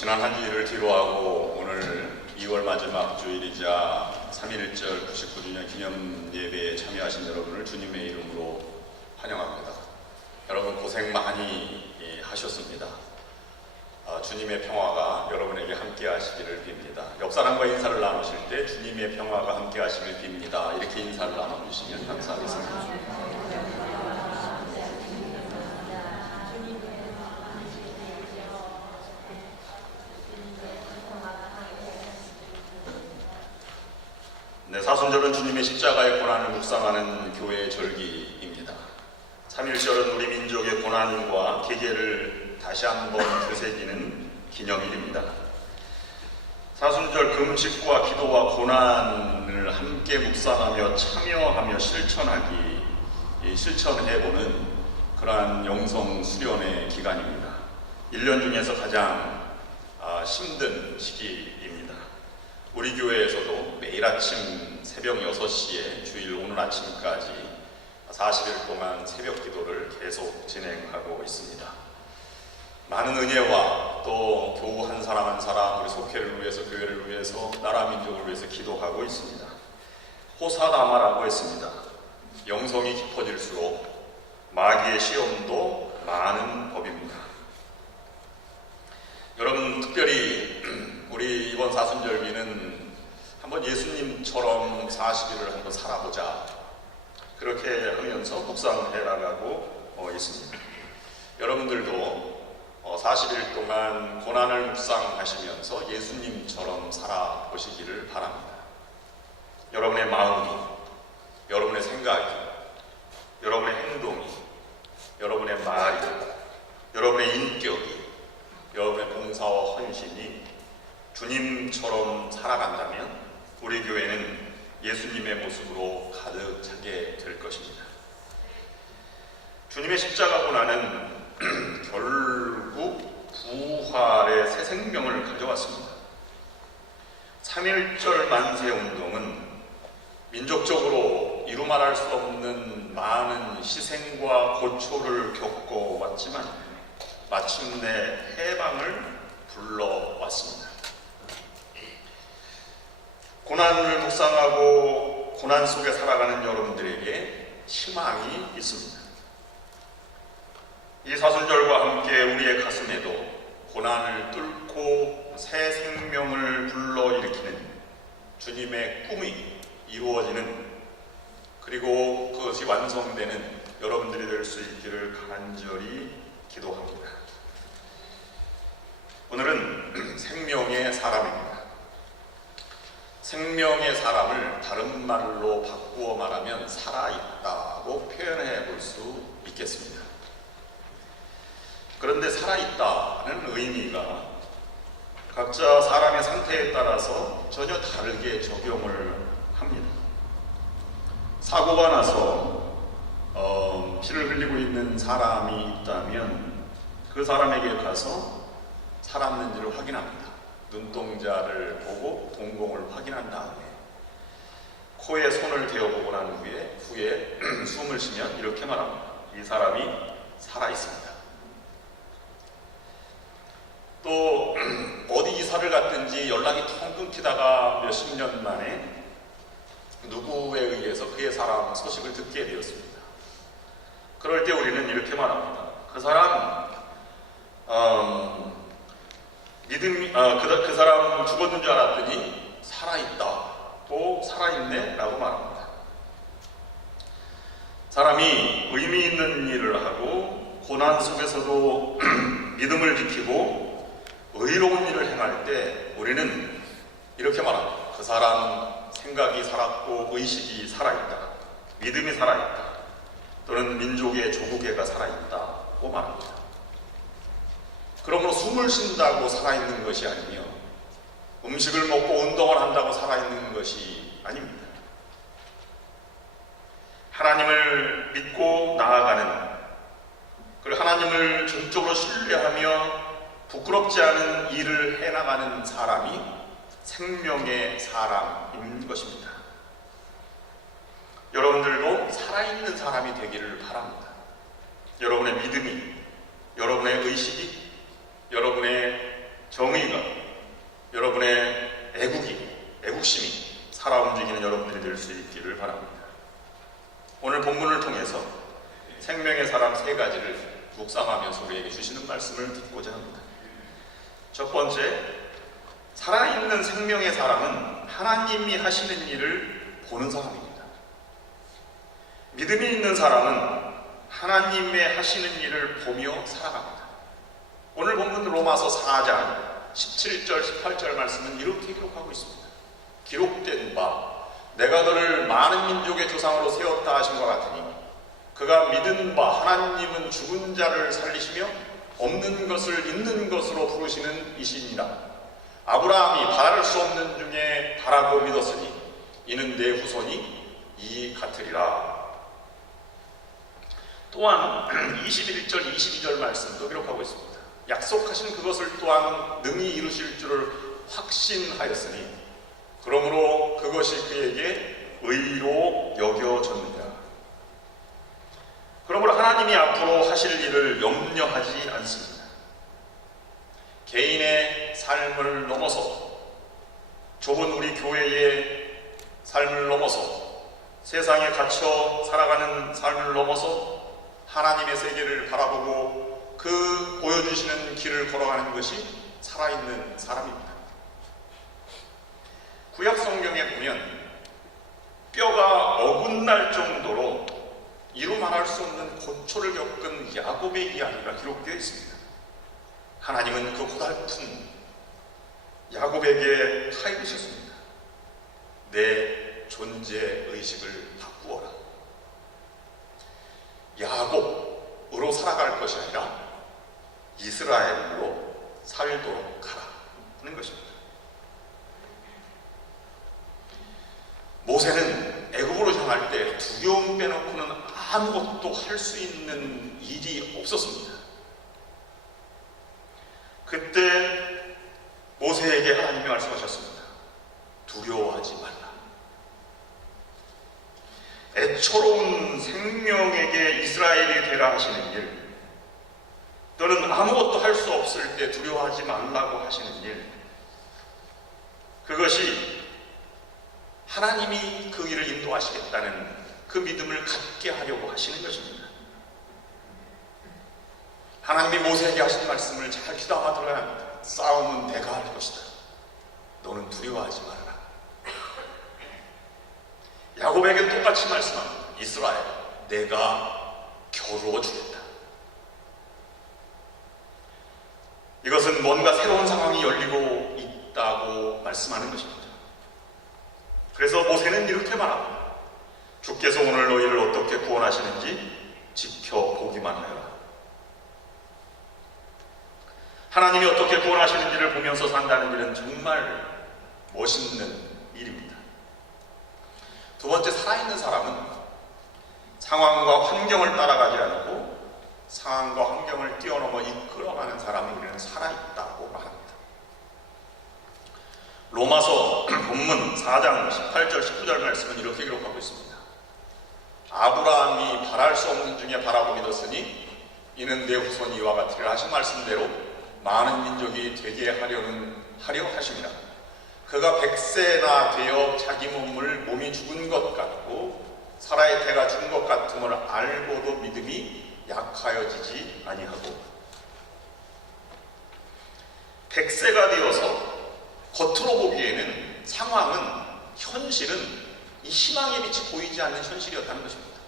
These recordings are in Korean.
지난 한 주일을 뒤로하고 오늘 2월 마지막 주일이자 3.1절 99주년 기념 예배에 참여하신 여러분을 주님의 이름으로 환영합니다. 여러분 고생 많이 하셨습니다. 주님의 평화가 여러분에게 함께 하시기를 빕니다. 옆 사람과 인사를 나누실 때 주님의 평화가 함께 하시길 빕니다. 이렇게 인사를 나눠주시면 감사하겠습니다. 네, 사순절은 주님의 십자가의 고난을 묵상하는 교회의 절기입니다. 3.1절은 우리 민족의 고난과 계계를 다시 한번 되새기는 기념일입니다. 사순절 금식과 기도와 고난을 함께 묵상하며 참여하며 실천해보는 그러한 영성 수련의 기간입니다. 1년 중에서 가장 힘든 시기입니다. 우리 교회에서도 매일 아침 새벽 6시에 주일 오늘 아침까지 40일 동안 새벽 기도를 계속 진행하고 있습니다. 많은 은혜와 또 교우 한 사람 한 사람, 우리 속회를 위해서, 교회를 위해서, 나라 민족을 위해서 기도하고 있습니다. 호사다마라고 했습니다. 영성이 깊어질수록 마귀의 시험도 많은 법입니다. 여러분, 특별히 우리 이번 사순절기는 한번 예수님처럼 40일을 한번 살아보자, 그렇게 하면서 묵상해 나가고 있습니다. 여러분들도 40일 동안 고난을 묵상하시면서 예수님처럼 살아보시기를 바랍니다. 여러분의 마음이, 여러분의 생각이, 여러분의 행동이, 여러분의 말이, 여러분의 인격이, 여러분의 봉사와 헌신이 주님처럼 살아간다면 우리 교회는 예수님의 모습으로 가득 차게 될 것입니다. 주님의 십자가 고난은 결국 부활의 새 생명을 가져왔습니다. 3.1절 만세운동은 민족적으로 이루 말할 수 없는 많은 희생과 고초를 겪어왔지만 마침내 해방을 불러왔습니다. 고난을 묵상하고 고난 속에 살아가는 여러분들에게 희망이 있습니다. 이 사순절과 함께 우리의 가슴에도 고난을 뚫고 새 생명을 불러일으키는 주님의 꿈이 이루어지는, 그리고 그것이 완성되는 여러분들이 될 수 있기를 간절히 기도합니다. 오늘은 생명의 사람입니다. 생명의 사람을 다른 말로 바꾸어 말하면 살아있다고 표현해 볼 수 있겠습니다. 그런데 살아있다는 의미가 각자 사람의 상태에 따라서 전혀 다르게 적용을 합니다. 사고가 나서 피를 흘리고 있는 사람이 있다면 그 사람에게 가서 살았는지를 확인합니다. 눈동자를 보고 동공을 확인한 다음에 코에 손을 대어보고 난 후에 숨을 쉬면 이렇게 말합니다. 이 사람이 살아있습니다. 또 어디 이사를 갔든지 연락이 통 끊기다가 몇십 년 만에 누구에 의해서 그의 사람 소식을 듣게 되었습니다. 그럴 때 우리는 이렇게 말합니다. 그 사람 그 사람 죽었는 줄 알았더니 살아있다, 또 살아있네 라고 말합니다. 사람이 의미 있는 일을 하고 고난 속에서도 믿음을 지키고 의로운 일을 행할 때 우리는 이렇게 말합니다. 그 사람 생각이 살았고 의식이 살아있다, 믿음이 살아있다, 또는 민족의 조국애가 살아있다고 말합니다. 그러므로 숨을 쉰다고 살아있는 것이 아니며 음식을 먹고 운동을 한다고 살아있는 것이 아닙니다. 하나님을 믿고 나아가는, 그리고 하나님을 전적으로 신뢰하며 부끄럽지 않은 일을 해나가는 사람이 생명의 사람인 것입니다. 여러분들도 살아있는 사람이 되기를 바랍니다. 여러분의 믿음이, 여러분의 의식이, 여러분의 정의가, 여러분의 애국심이 살아 움직이는 여러분들이 될 수 있기를 바랍니다. 오늘 본문을 통해서 생명의 사람 세 가지를 묵상하면서 우리에게 주시는 말씀을 듣고자 합니다. 첫 번째, 살아있는 생명의 사람은 하나님이 하시는 일을 보는 사람입니다. 믿음이 있는 사람은 하나님의 하시는 일을 보며 살아갑니다. 오늘 본문 로마서 4장 17절 18절 말씀은 이렇게 기록하고 있습니다. 기록된 바 내가 너를 많은 민족의 조상으로 세웠다 하신 것 같으니 그가 믿은 바 하나님은 죽은 자를 살리시며 없는 것을 있는 것으로 부르시는 이시니라. 아브라함이 바랄 수 없는 중에 바라고 믿었으니 이는 내 후손이 이 같으리라. 또한 21절 22절 말씀도 기록하고 있습니다. 약속하신 그것을 또한 능히 이루실 줄을 확신하였으니 그러므로 그것이 그에게 의로 여겨졌느니라. 그러므로 하나님이 앞으로 하실 일을 염려하지 않습니다. 개인의 삶을 넘어서, 좁은 우리 교회의 삶을 넘어서, 세상에 갇혀 살아가는 삶을 넘어서 하나님의 세계를 바라보고 그 보여주시는 길을 걸어가는 것이 살아있는 사람입니다. 구약 성경에 보면 뼈가 어긋날 정도로 이루 말할 수 없는 고초를 겪은 야곱의 이야기가 기록되어 있습니다. 하나님은 그 고달픈 야곱에게 하이르셨습니다. 내 존재 의식을 바꾸어라. 야곱으로 살아갈 것이 아니라 이스라엘로 살도록 하라 하는 것입니다. 모세는 애굽으로 향할 때 두려움 빼놓고는 아무것도 할 수 있는 일이 없었습니다. 그때 모세에게 하나님이 말씀하셨습니다. 두려워하지 말라. 애처로운 생명에게 이스라엘이 되라 하시는 일, 또는 아무것도 할 수 없을 때 두려워하지 말라고 하시는 일, 그것이 하나님이 그 일을 인도하시겠다는 그 믿음을 갖게 하려고 하시는 것입니다. 하나님이 모세에게 하신 말씀을 잘 귀담아 들어야 합니다. 싸움은 내가 할 것이다. 너는 두려워하지 말라. 야곱에게 똑같이 말씀합니다. 이스라엘, 내가 겨루어 주겠다. 이것은 뭔가 새로운 상황이 열리고 있다고 말씀하는 것입니다. 그래서 모세는 이렇게 말합니다. 주께서 오늘 너희를 어떻게 구원하시는지 지켜보기만 하여라. 하나님이 어떻게 구원하시는지를 보면서 산다는 일은 정말 멋있는 일입니다. 두 번째, 살아있는 사람은 상황과 환경을 따라가지 않고 상황과 환경을 뛰어넘어 이끌어가는 사람에게는 살아있다고 말합니다. 로마서 본문 4장 18절 19절 말씀은 이렇게 기록하고 있습니다. 아브라함이 바랄 수 없는 중에 바라고 믿었으니 이는 내 후손이 이와 같으리라 하신 말씀대로 많은 민족이 되게 하려 하심이라. 그가 100세나 되어 자기 몸이 죽은 것 같고 사라의 태가 죽은 것 같음을 알고도 믿음이 약하여지지 아니하고 100세가 되어서 겉으로 보기에는 상황은, 현실은 이 희망의 빛이 보이지 않는 현실이었다는 것입니다.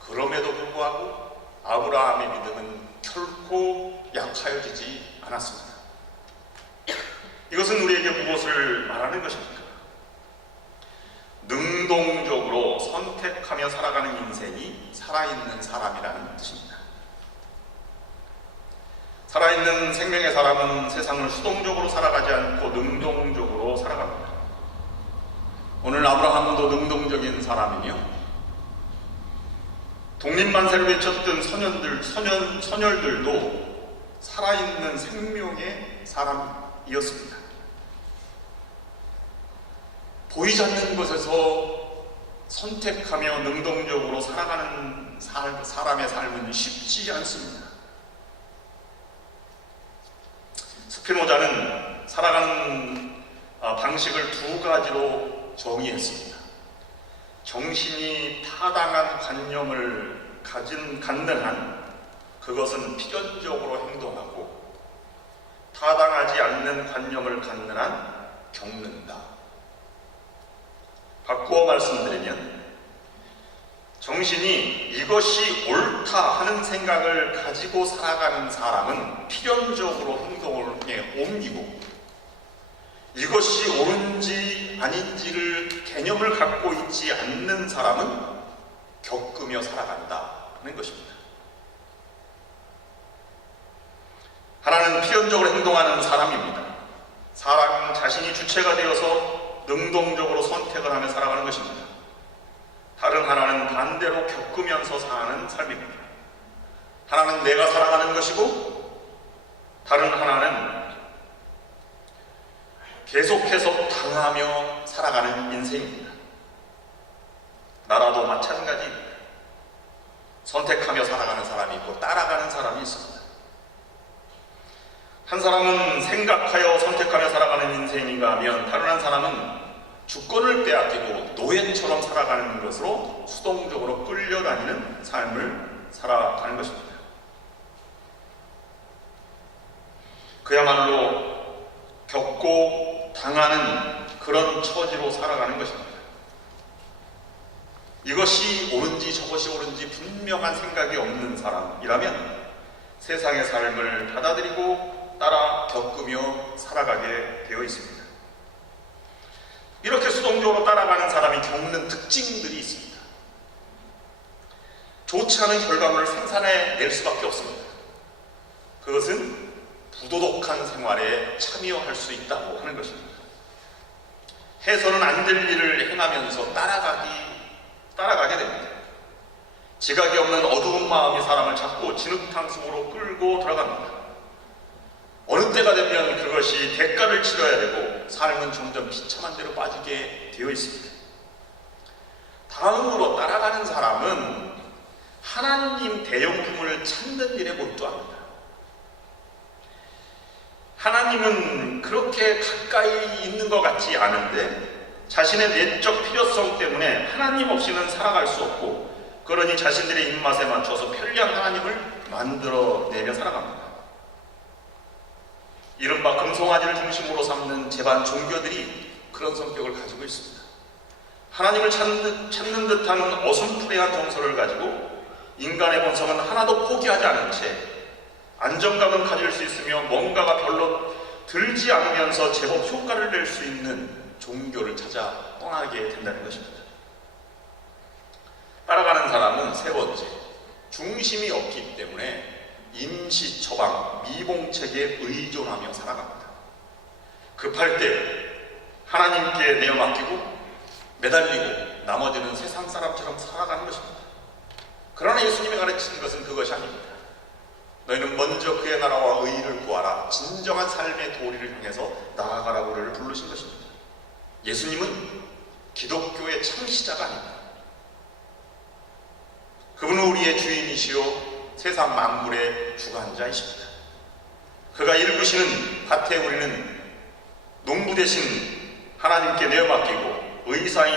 그럼에도 불구하고 아브라함의 믿음은 결코 약하여지지 않았습니다. 이것은 우리에게 무엇을 말하는 것입니까? 능동적으로 선택하며 살아가는 인생이 살아있는 사람이라는 뜻입니다. 살아있는 생명의 사람은 세상을 수동적으로 살아가지 않고 능동적으로 살아갑니다. 오늘 아브라함도 능동적인 사람이며 독립만세를 외쳤던 선열들도 살아있는 생명의 사람이었습니다. 보이지 않는 것에서 선택하며 능동적으로 살아가는 사람의 삶은 쉽지 않습니다. 스피노자는 살아가는 방식을 두 가지로 정의했습니다. 정신이 타당한 관념을 갖는 한 그것은 필연적으로 행동하고, 타당하지 않는 관념을 갖는 한 겪는다. 바꾸어 말씀드리면, 정신이 이것이 옳다 하는 생각을 가지고 살아가는 사람은 필연적으로 행동을 옮기고, 이것이 옳은지 아닌지를 개념을 갖고 있지 않는 사람은 겪으며 살아간다는 것입니다. 하나는 필연적으로 행동하는 사람입니다. 사람 자신이 주체가 되어서 능동적으로 선택을 하며 살아가는 것입니다. 다른 하나는 반대로 겪으면서 사는 삶입니다. 하나는 내가 살아가는 것이고, 다른 하나는 계속해서 당하며 살아가는 인생입니다. 나라도 마찬가지입니다. 선택하며 살아가는 사람이 있고 따라가는 사람이 있습니다. 한 사람은 생각하여 선택하며 살아가는 인생인가 하면, 다른 한 사람은 주권을 빼앗기고 노예처럼 살아가는 것으로 수동적으로 끌려다니는 삶을 살아가는 것입니다. 그야말로 겪고 당하는 그런 처지로 살아가는 것입니다. 이것이 옳은지 저것이 옳은지 분명한 생각이 없는 사람이라면 세상의 삶을 받아들이고 따라 겪으며 살아가게 되어 있습니다. 이렇게 수동적으로 따라가는 사람이 겪는 특징들이 있습니다. 좋지 않은 결과물을 생산해낼 수밖에 없습니다. 그것은 부도덕한 생활에 참여할 수 있다고 하는 것입니다. 해서는 안 될 일을 행하면서 따라가게 됩니다. 지각이 없는 어두운 마음이 사람을 자꾸 진흙탕 속으로 끌고 들어갑니다. 어느 때가 되면 그것이 대가를 치러야 되고 삶은 점점 비참한 데로 빠지게 되어 있습니다. 다음으로 따라가는 사람은 하나님 대형품을 찾는 일에 몰두합니다. 하나님은 그렇게 가까이 있는 것 같지 않은데 자신의 내적 필요성 때문에 하나님 없이는 살아갈 수 없고, 그러니 자신들의 입맛에 맞춰서 편리한 하나님을 만들어내며 살아갑니다. 이른바 금송아지를 중심으로 삼는 제반 종교들이 그런 성격을 가지고 있습니다. 하나님을 찾는 듯한 어슴푸레한 정서를 가지고 인간의 본성은 하나도 포기하지 않은 채 안정감은 가질 수 있으며 뭔가가 별로 들지 않으면서 제법 효과를 낼 수 있는 종교를 찾아 떠나게 된다는 것입니다. 따라가는 사람은 세 번째, 중심이 없기 때문에 임시 처방, 미봉책에 의존하며 살아갑니다. 급할 때 하나님께 내어 맡기고 매달리고 나머지는 세상 사람처럼 살아가는 것입니다. 그러나 예수님이 가르치는 것은 그것이 아닙니다. 너희는 먼저 그의 나라와 의의를 구하라. 진정한 삶의 도리를 향해서 나아가라고 우리를 부르신 것입니다. 예수님은 기독교의 창시자가 아닙니다. 그분은 우리의 주인이시요 세상 만물의 주관자이십니다. 그가 일구시는 밭에 우리는 농부 대신 하나님께 내어 맡기고 의사인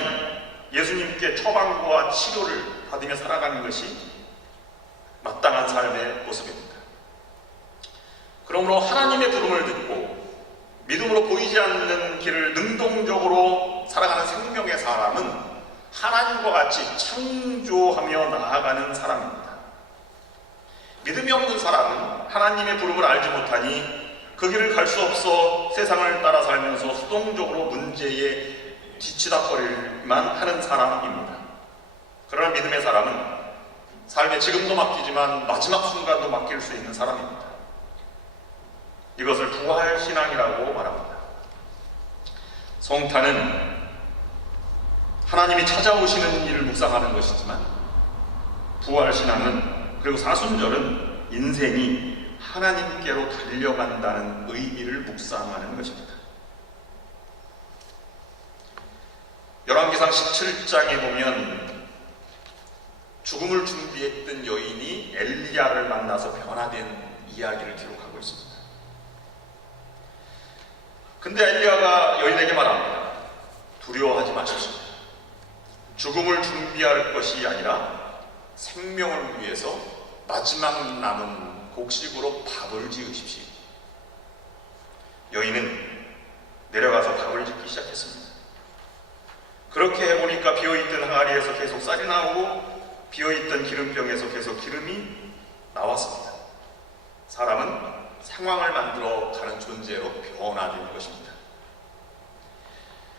예수님께 처방과 치료를 받으며 살아가는 것이 마땅한 삶의 모습입니다. 그러므로 하나님의 부름을 듣고 믿음으로 보이지 않는 길을 능동적으로 살아가는 생명의 사람은 하나님과 같이 창조하며 나아가는 사람입니다. 믿음이 없는 사람은 하나님의 부름을 알지 못하니 그 길을 갈 수 없어 세상을 따라 살면서 수동적으로 문제에 뒤치다거릴만 하는 사람입니다. 그러나 믿음의 사람은 삶에 지금도 맡기지만 마지막 순간도 맡길 수 있는 사람입니다. 이것을 부활신앙이라고 말합니다. 성탄은 하나님이 찾아오시는 일을 묵상하는 것이지만, 부활신앙은 그리고 사순절은 인생이 하나님께로 달려간다는 의미를 묵상하는 것입니다. 열왕기상 17장에 보면 죽음을 준비했던 여인이 엘리야를 만나서 변화된 이야기를 기록하고 있습니다. 근데 엘리야가 여인에게 말합니다. 두려워하지 마십시오. 죽음을 준비할 것이 아니라 생명을 위해서 마지막 남은 곡식으로 밥을 지으십시오. 여인은 내려가서 밥을 짓기 시작했습니다. 그렇게 해보니까 비어있던 항아리에서 계속 쌀이 나오고 비어있던 기름병에서 계속 기름이 나왔습니다. 사람은 상황을 만들어 가는 존재로 변화되는 것입니다.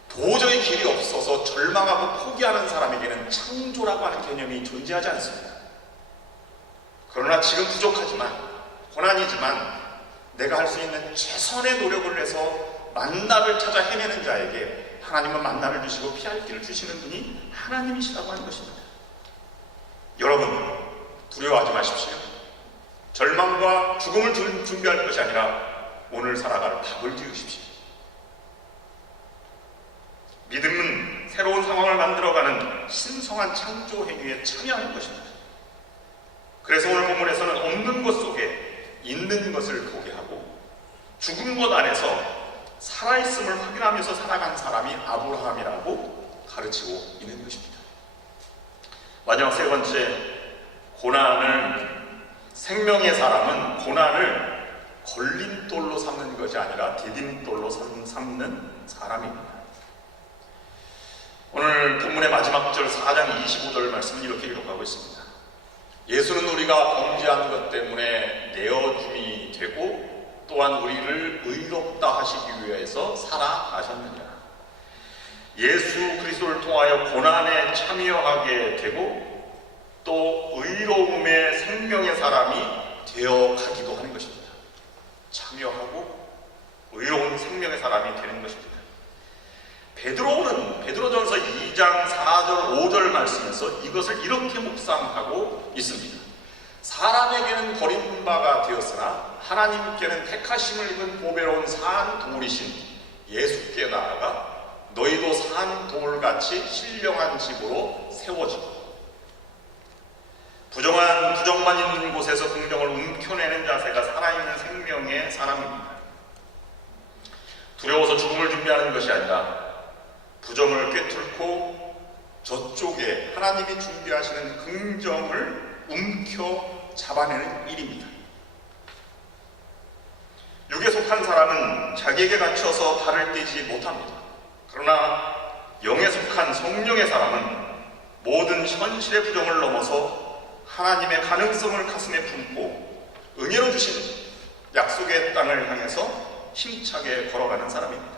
도저히 길이 없어서 절망하고 포기하는 사람에게는 창조라고 하는 개념이 존재하지 않습니다. 그러나 지금 부족하지만, 고난이지만 내가 할 수 있는 최선의 노력을 해서 만나를 찾아 헤매는 자에게 하나님은 만나를 주시고 피할 길을 주시는 분이 하나님이시라고 하는 것입니다. 여러분, 두려워하지 마십시오. 절망과 죽음을 준비할 것이 아니라 오늘 살아갈 밥을 지으십시오. 믿음은 새로운 상황을 만들어가는 신성한 창조 행위에 참여하는 것입니다. 그래서 오늘 본문에서는 없는 것 속에 있는 것을 보게 하고 죽은 것 안에서 살아있음을 확인하면서 살아간 사람이 아브라함이라고 가르치고 있는 것입니다. 마지막 세 번째, 생명의 사람은 고난을 걸림돌로 삼는 것이 아니라 디딤돌로 삼는 사람입니다. 오늘 본문의 마지막 절 4장 25절 말씀은 이렇게 기록하고 있습니다. 예수는 우리가 범죄한 것 때문에 내어줌이 되고 또한 우리를 의롭다 하시기 위해서 살아가셨느니라. 예수 그리스도를 통하여 고난에 참여하게 되고 또 의로움의 생명의 사람이 되어가기도 하는 것입니다. 참여하고 의로운 생명의 사람이 되는 것입니다. 베드로전서 2장 4절 5절 말씀에서 이것을 이렇게 묵상하고 있습니다. 사람에게는 버림바가 되었으나 하나님께는 택하심을 입은 보배로운 산 돌이신 예수께 나아가 너희도 산 돌같이 신령한 집으로 세워지고 부정만 있는 곳에서 긍정을 움켜내는 자세가 살아있는 생명의 사람입니다. 두려워서 죽음을 준비하는 것이 아니라 부정을 꿰뚫고 저쪽에 하나님이 준비하시는 긍정을 움켜 잡아내는 일입니다. 육에 속한 사람은 자기에게 갇혀서 발을 떼지 못합니다. 그러나 영에 속한 성령의 사람은 모든 현실의 부정을 넘어서 하나님의 가능성을 가슴에 품고 은혜로 주신 약속의 땅을 향해서 힘차게 걸어가는 사람입니다.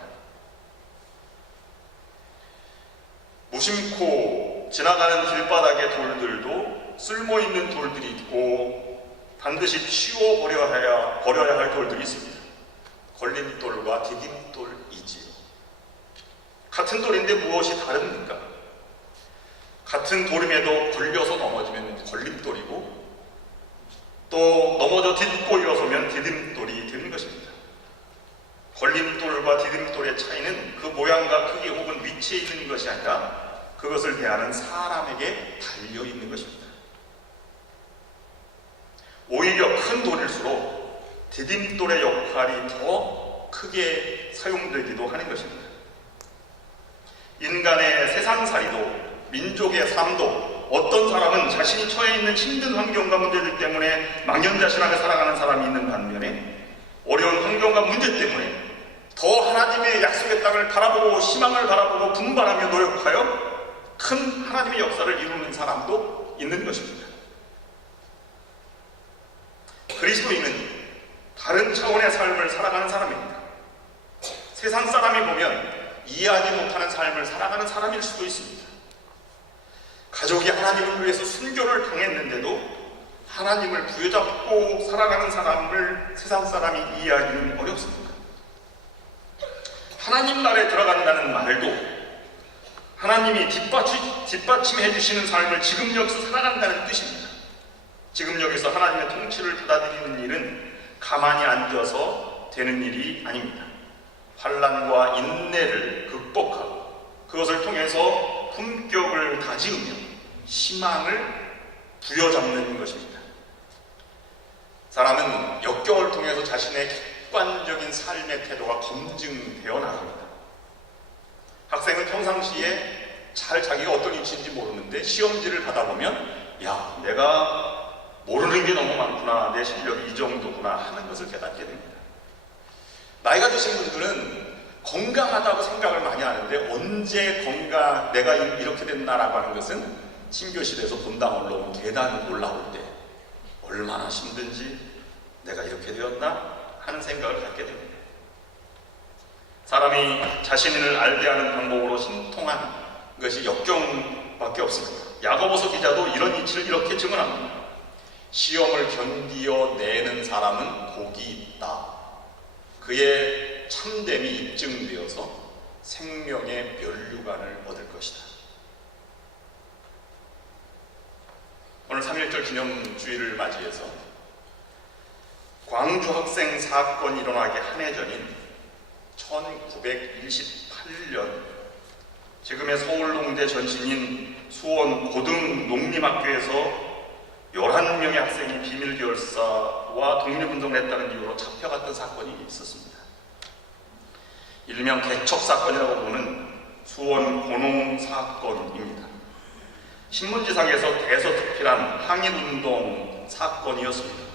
무심코 지나가는 길바닥의 돌들도 쓸모있는 돌들이 있고 반드시 치워버려야 할 돌들이 있습니다. 걸림돌과 디딤돌이지요. 같은 돌인데 무엇이 다릅니까? 같은 돌임에도 걸려서 넘어지면 걸림돌이고 또 넘어져 딛고 일어서면 디딤돌이 되는 것입니다. 걸림돌과 디딤돌의 차이는 그 모양과 크기 혹은 위치에 있는 것이 아니라 그것을 대하는 사람에게 달려있는 것입니다. 오히려 큰 돌일수록 디딤돌의 역할이 더 크게 사용되기도 하는 것입니다. 인간의 세상살이도 민족의 삶도 어떤 사람은 자신이 처해 있는 힘든 환경과 문제들 때문에 망연자실하게 살아가는 사람이 있는 반면에 어려운 환경과 문제 때문에 더 하나님의 약속의 땅을 바라보고 희망을 바라보고 분발하며 노력하여 큰 하나님의 역사를 이루는 사람도 있는 것입니다. 그리스도인은 다른 차원의 삶을 살아가는 사람입니다. 세상 사람이 보면 이해하지 못하는 삶을 살아가는 사람일 수도 있습니다. 가족이 하나님을 위해서 순교를 당했는데도 하나님을 부여잡고 살아가는 사람을 세상 사람이 이해하기는 어렵습니다. 하나님 나라에 들어간다는 말도 하나님이 뒷받침해 주시는 삶을 지금 여기서 살아간다는 뜻입니다. 지금 여기서 하나님의 통치를 받아들이는 일은 가만히 앉아서 되는 일이 아닙니다. 환난과 인내를 극복하고 그것을 통해서 품격을 다지으며 희망을 부여잡는 것입니다. 사람은 역경을 통해서 자신의 객관적인 삶의 태도가 검증되어 나갑니다. 학생은 평상시에 잘 자기가 어떤 위치인지 모르는데 시험지를 받아보면 야, 내가 모르는 게 너무 많구나, 내 실력이 이 정도구나 하는 것을 깨닫게 됩니다. 나이가 드신 분들은 건강하다고 생각을 많이 하는데 언제 내가 이렇게 됐나라고 하는 것은 신교실에서 본당 올라오면 계단 올라올 때 얼마나 힘든지 내가 이렇게 되었나 하는 생각을 갖게 됩니다. 사람이 자신을 알게 하는 방법으로 신통한 것이 역경밖에 없습니다. 야고보서 기자도 이런 이치를 이렇게 증언합니다. 시험을 견디어내는 사람은 복이 있다. 그의 참됨이 입증되어서 생명의 면류관을 얻을 것이다. 오늘 3.1절 기념주의를 맞이해서 광주 학생 사건이 일어나기 한 해 전인 1928년 지금의 서울농대 전신인 수원 고등농림학교에서 11명의 학생이 비밀결사와 독립운동을 했다는 이유로 잡혀갔던 사건이 있었습니다. 일명 개척사건이라고 보는 수원 고농 사건입니다. 신문지상에서 대서특필한 항일운동 사건이었습니다.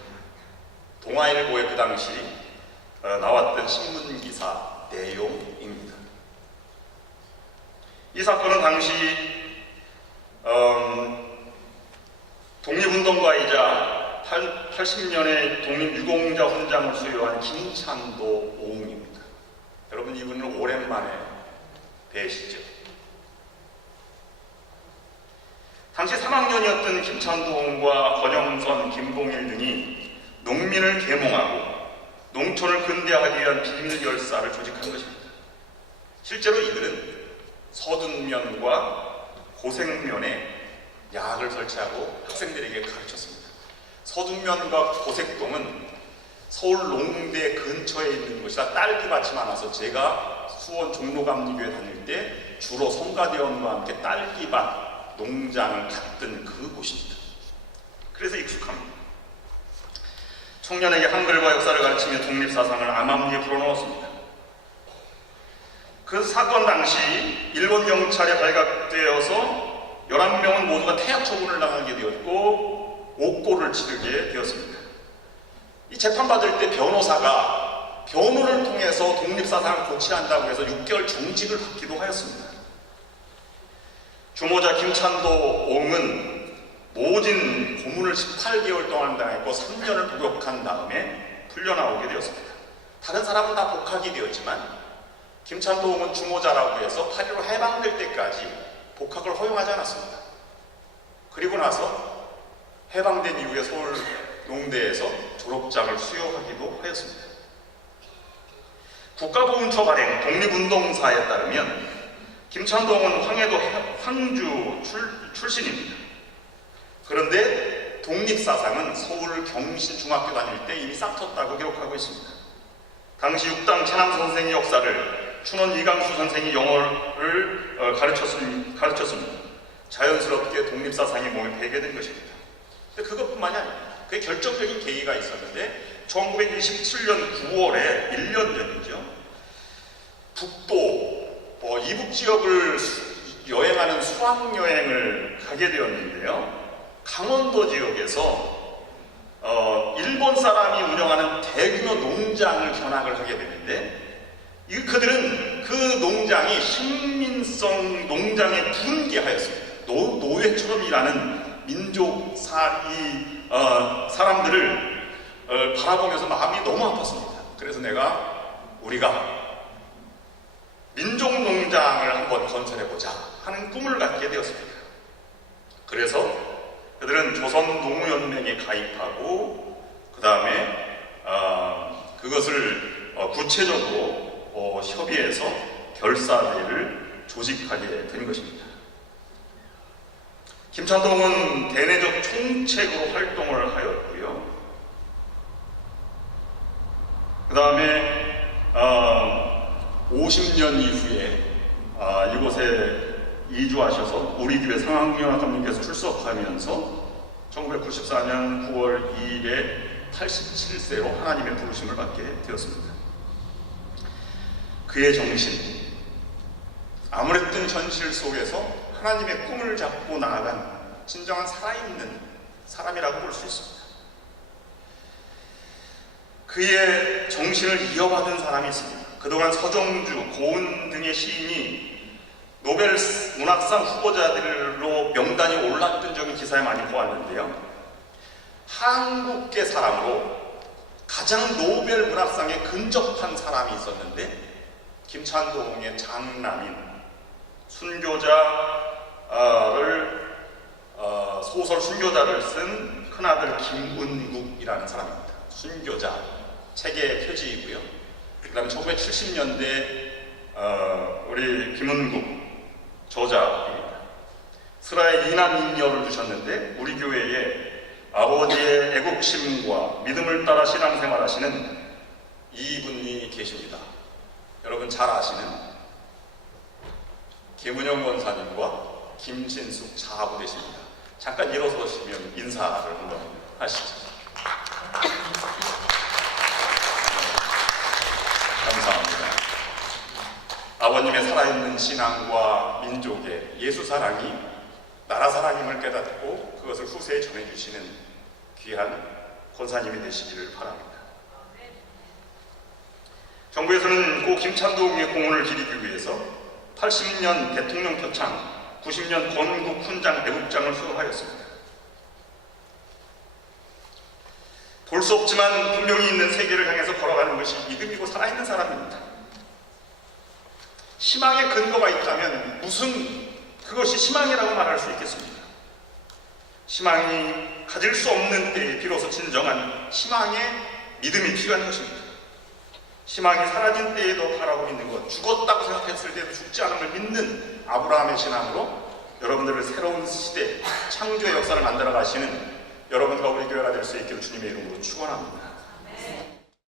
동아일보에 그 당시 나왔던 신문기사 내용입니다. 이 사건은 당시 독립운동가이자 80년의 독립유공자 훈장을 수여한 김찬도 오웅입니다. 여러분, 이분을 오랜만에 뵈시죠? 당시 3학년이었던 김찬도 오웅과 권영선, 김봉일 등이 농민을 계몽하고 농촌을 근대화하기 위한 비밀결사를 조직한 것입니다. 실제로 이들은 서둔면과 고색면에 약을 설치하고 학생들에게 가르쳤습니다. 서둔면과 고색동은 서울 농대 근처에 있는 곳이라 딸기밭이 많아서 제가 수원 종로감리교회 다닐 때 주로 성가대원과 함께 딸기밭 농장을 갔던 그곳입니다. 그래서 익숙합니다. 청년에게 한글과 역사를 가르치며 독립사상을 암암리에 불어넣었습니다. 그 사건 당시 일본 경찰에 발각되어서 11명은 모두가 퇴학 처분을 당하게 되었고 옥고를 치르게 되었습니다. 이 재판받을 때 변호사가 변호를 통해서 독립사상을 고쳐야 한다고 해서 6개월 정직을 받기도 하였습니다. 주모자 김찬도 옹은 모진 고문을 18개월 동안 당했고 3년을 복역한 다음에 풀려나오게 되었습니다. 다른 사람은 다 복학이 되었지만 김찬도 옹은 주모자라고 해서 8.15 해방될 때까지 복학을 허용하지 않았습니다. 그리고 나서 해방된 이후에 서울 농대에서 졸업장을 수여하기도 하였습니다. 국가보훈처 발행 독립운동사에 따르면 김찬동은 황해도 황주 출신입니다. 그런데 독립사상은 서울 경신중학교 다닐 때 이미 싹텄다고 기록하고 있습니다. 당시 육당 최남 선생의 역사를 춘원 이강수 선생이 영어를 가르쳤습니다. 자연스럽게 독립사상이 몸에 배게 된 것입니다. 근데 그것뿐만이 아닙니다. 그게 결정적인 계기가 있었는데 1927년 9월에 1년 전이죠. 북도 이북 지역을 여행하는 수학여행을 가게 되었는데요. 강원도 지역에서 일본 사람이 운영하는 대규모 농장을 견학을 하게 되는데 그들은 그 농장이 식민성 농장에 분개하였습니다. 노예처럼 일하는 민족 사람들을 바라보면서 마음이 너무 아팠습니다. 그래서 우리가 민족농장을 한번 건설해보자 하는 꿈을 갖게 되었습니다. 그래서 그들은 조선농우연맹에 가입하고 그 다음에 그것을 구체적으로 협의해서 결사대회를 조직하게 된 것입니다. 김찬동은 대내적 총책으로 활동을 하였고요. 그 다음에 50년 이후에 이곳에 이주하셔서 우리 교회 상황영학감님께서 출석하면서 1994년 9월 2일에 87세로 하나님의 부르심을 받게 되었습니다. 그의 정신, 아무랬던 현실 속에서 하나님의 꿈을 잡고 나아간 진정한 살아있는 사람이라고 볼 수 있습니다. 그의 정신을 이어받은 사람이 있습니다. 그동안 서정주, 고은 등의 시인이 노벨 문학상 후보자들로 명단이 올랐던 적이 기사에 많이 보았는데요. 한국계 사람으로 가장 노벨 문학상에 근접한 사람이 있었는데 김찬동의 장남인 소설 순교자를 쓴 큰아들 김은국이라는 사람입니다. 순교자 책의 표지이고요. 그 다음에 1970년대 우리 김은국 저자입니다. 슬하에 이남인녀를 두셨는데 우리 교회에 아버지의 애국심과 믿음을 따라 신앙생활하시는 이분이 계십니다. 여러분 잘 아시는 김은영 권사님과 김진숙 자부 되십니다. 잠깐 일어서시면 인사를 한번 하시죠. 감사합니다. 아버님의 살아있는 신앙과 민족의 예수 사랑이 나라 사랑임을 깨닫고 그것을 후세에 전해주시는 귀한 권사님이 되시기를 바랍니다. 정부에서는 고 김찬동의 공헌을 기리기 위해서 80년 대통령 표창, 90년 건국 훈장 애국장을 수여하였습니다. 볼 수 없지만 분명히 있는 세계를 향해서 걸어가는 것이 믿음이고 살아있는 사람입니다. 희망의 근거가 있다면 무슨 그것이 희망이라고 말할 수 있겠습니까? 희망이 가질 수 없는 때에 비로소 진정한 희망의 믿음이 필요한 것입니다. 희망이 사라진 때에도 바라고 있는 것, 죽었다고 생각했을 때도 죽지 않음을 믿는 아브라함의 신앙으로 여러분들을 새로운 시대, 창조의 역사를 만들어 가시는 여러분과 우리 교회가 될 수 있기를 주님의 이름으로 축원합니다.